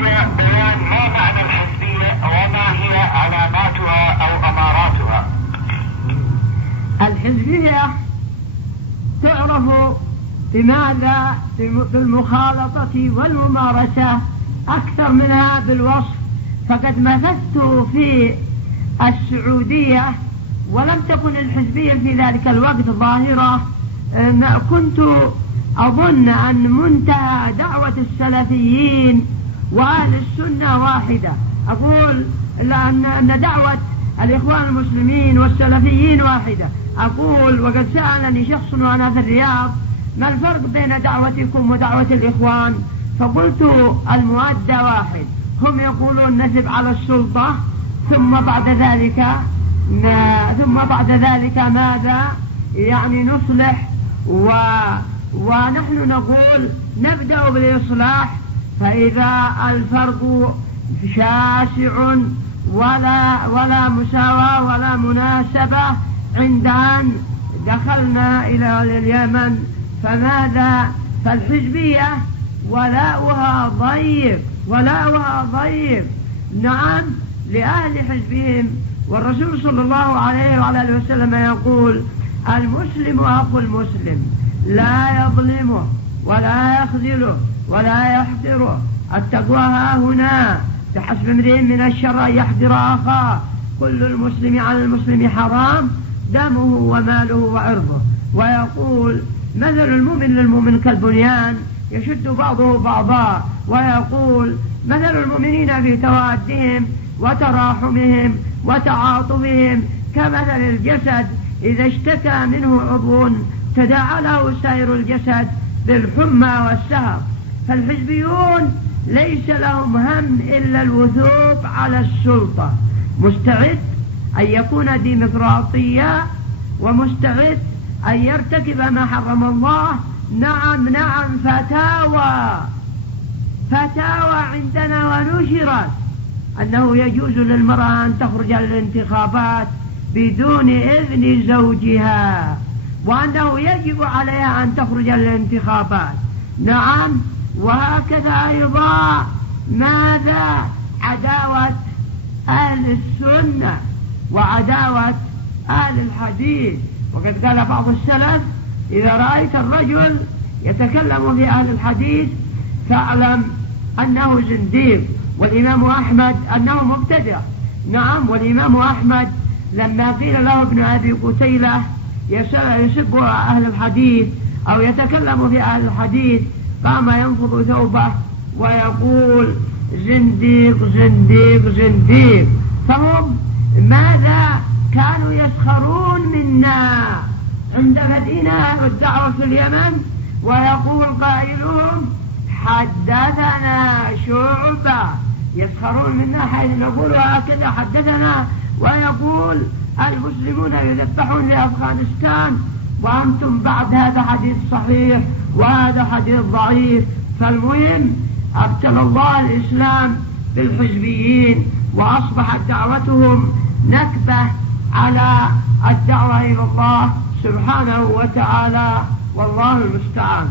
بيان ما معنى الحزبية وما هي علاماتها أو أماراتها. الحزبية تعرف بماذا؟ بالمخالطة والممارسة أكثر منها بالوصف. فقد مكثت في السعودية ولم تكن الحزبية في ذلك الوقت ظاهرة. كنت أظن أن منتهى دعوة السلفيين وأهل السنة واحدة. أقول أن دعوة الإخوان المسلمين والسلفيين واحدة. أقول وقد سألني شخص وأنا في الرياض ما الفرق بين دعوتكم ودعوة الإخوان؟ فقلت المؤدى واحد. هم يقولون نثب على السلطة ثم بعد ذلك ماذا؟ يعني نصلح ونحن نقول نبدأ بالإصلاح. فإذا الفرق شاسع ولا مساواة ولا مناسبة عند أن دخلنا إلى اليمن فماذا؟ فالحزبية ولاؤها ضيق نعم لأهل حزبهم. والرسول صلى الله عليه وعلى آله وسلم يقول المسلم أخو المسلم لا يظلمه ولا يخذله ولا يحقره. التقوى ها هنا بحسب امرئ من الشر أن يحقر أخاه. كل المسلم على المسلم حرام دمه وماله وعرضه. ويقول مثل المؤمن للمؤمن كالبنيان يشد بعضه بعضا. ويقول مثل المؤمنين في توادهم وتراحمهم وتعاطفهم كمثل الجسد إذا اشتكى منه عضو تداعى له سائر الجسد بالحمى والسهر. فالحزبيون ليس لهم هم إلا الوثوق على السلطة، مستعد أن يكون ديمقراطيا ومستعد أن يرتكب ما حرم الله. نعم فتاوى عندنا ونشرت أنه يجوز للمرأة أن تخرج للانتخابات بدون إذن زوجها وأنه يجب عليها أن تخرج للانتخابات. نعم وهكذا أيضا ماذا؟ عداوة أهل السنة وعداوة أهل الحديث. وقد قال بعض السلف إذا رأيت الرجل يتكلم في أهل الحديث فاعلم أنه زنديق. والإمام أحمد أنه مبتدع. نعم والإمام أحمد لما قيل له ابن أبي قتيلة يسب أهل الحديث أو يتكلم في أهل الحديث قام ينفض ثوبه ويقول زنديق زنديق زنديق. فهم ماذا؟ كانوا يسخرون منا عند بدينا الدعوة في اليمن. ويقول قائلهم حدثنا شعبة، يسخرون منا حيث نقول هكذا حدثنا. ويقول المسلمون يذبحون لأفغانستان وأنتم بعد هذا حديث صحيح وهذا حديث ضعيف. فالمهم ابتلى الله الإسلام بالحزبيين وأصبحت دعوتهم نكبة على الدعوة إلى الله سبحانه وتعالى والله المستعان.